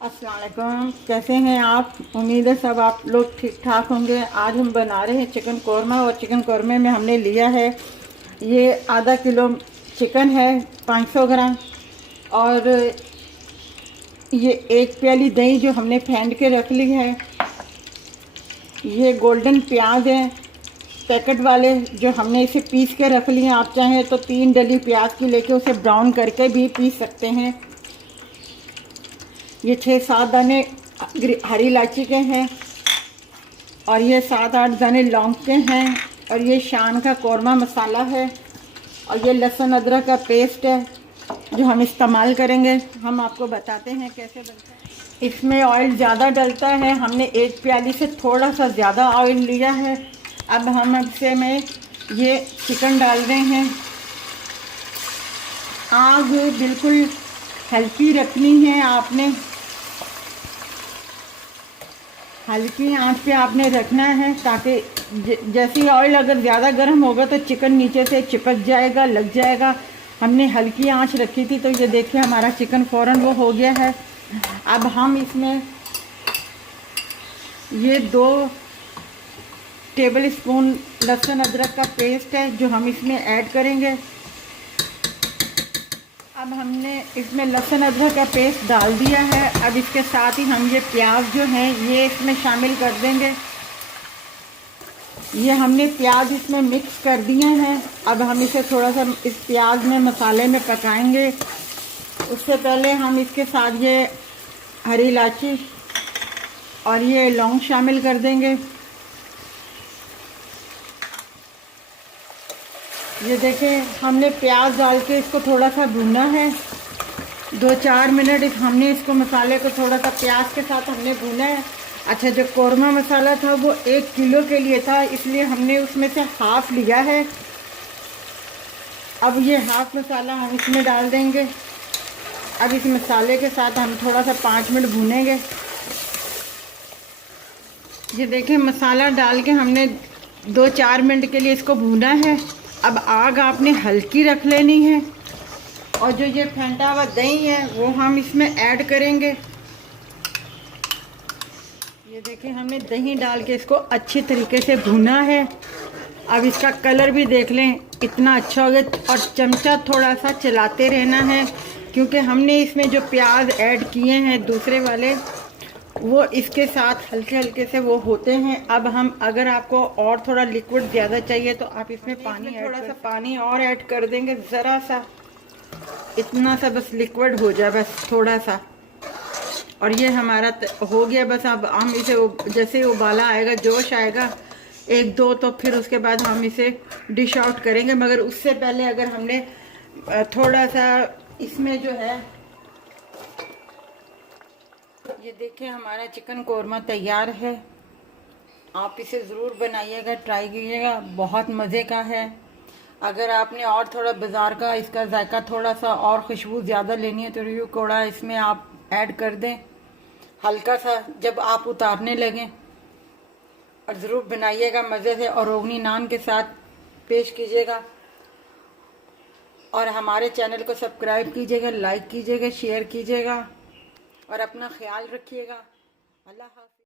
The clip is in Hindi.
अस्सलाम वालेकुम। कैसे हैं आप? उम्मीद है सब आप लोग ठीक ठाक होंगे। आज हम बना रहे हैं चिकन कौरमा, और चिकन कौरमे में हमने लिया है ये आधा किलो चिकन है, 500 ग्राम, और ये एक प्याली दही जो हमने फेंट के रख ली है। ये गोल्डन प्याज है पैकेट वाले, जो हमने इसे पीस के रख लिए। आप चाहें तो 3 डली प्याज की लेके उसे ब्राउन करके भी पीस सकते हैं। ये 6-7 दाने हरी इलायची के हैं, और ये 7-8 दाने लौंग के हैं, और ये शान का कौरमा मसाला है, और ये लहसुन अदरक का पेस्ट है जो हम इस्तेमाल करेंगे। हम आपको बताते हैं कैसे बनता है। इसमें ऑयल ज़्यादा डलता है, हमने एक प्याली से थोड़ा सा ज़्यादा ऑयल लिया है। अब हम इसे में ये चिकन डाल रहे हैं। आग बिल्कुल हल्की रखनी है आपने, हल्की आंच पे आपने रखना है, ताकि जैसे ऑयल अगर ज़्यादा गर्म होगा तो चिकन नीचे से चिपक जाएगा, लग जाएगा। हमने हल्की आंच रखी थी, तो ये देखिए हमारा चिकन फ़ौरन वो हो गया है। अब हम इसमें ये 2 टेबल स्पून लहसुन अदरक का पेस्ट है जो हम इसमें ऐड करेंगे। अब हमने इसमें लहसुन अदरक का पेस्ट डाल दिया है। अब इसके साथ ही हम ये प्याज जो है ये इसमें शामिल कर देंगे। ये हमने प्याज इसमें मिक्स कर दिए हैं। अब हम इसे थोड़ा सा इस प्याज में मसाले में पकाएंगे। उससे पहले हम इसके साथ ये हरी इलायची और ये लौंग शामिल कर देंगे। ये देखें, हमने प्याज डाल के इसको थोड़ा सा भूना है। 2-4 मिनट हमने इसको मसाले को थोड़ा सा प्याज के साथ हमने भूना है। अच्छा, जो कौरमा मसाला था वो 1 किलो के लिए था, इसलिए हमने उसमें से हाफ़ लिया है। अब ये हाफ़ मसाला हम इसमें डाल देंगे। अब इस मसाले के साथ हम थोड़ा सा 5 मिनट भूनेंगे। ये देखें, मसाला डाल के हमने 2-4 मिनट के लिए इसको भूना है। अब आग आपने हल्की रख लेनी है, और जो ये फेंटा हुआ दही है वो हम इसमें ऐड करेंगे। ये देखिए, हमने दही डाल के इसको अच्छी तरीके से भुना है। अब इसका कलर भी देख लें, इतना अच्छा हो गया। और चमचा थोड़ा सा चलाते रहना है, क्योंकि हमने इसमें जो प्याज ऐड किए हैं दूसरे वाले, वो इसके साथ हल्के हल्के से वो होते हैं। अब हम, अगर आपको और थोड़ा लिक्विड ज़्यादा चाहिए तो आप इसमें पानी, थोड़ा सा पानी और ऐड कर देंगे, ज़रा सा, इतना सा बस लिक्विड हो जाए, बस थोड़ा सा। और ये हमारा हो गया। बस अब हम इसे जैसे उबाला आएगा, जोश आएगा 1-2, तो फिर उसके बाद हम इसे डिश आउट करेंगे। मगर उससे पहले अगर हमने थोड़ा सा इसमें जो है, ये देखिए हमारा चिकन कौरमा तैयार है। आप इसे ज़रूर बनाइएगा, ट्राई कीजिएगा, बहुत मज़े का है। अगर आपने और थोड़ा बाज़ार का इसका जायका थोड़ा सा और खुशबू ज़्यादा लेनी है तो रिव्यू कोड़ा इसमें आप ऐड कर दें हल्का सा, जब आप उतारने लगें। और ज़रूर बनाइएगा मज़े से, और रोगनी नान के साथ पेश कीजिएगा। और हमारे चैनल को सब्सक्राइब कीजिएगा, लाइक कीजिएगा, शेयर कीजिएगा, और अपना ख्याल रखिएगा। अल्लाह हाफ़िज़।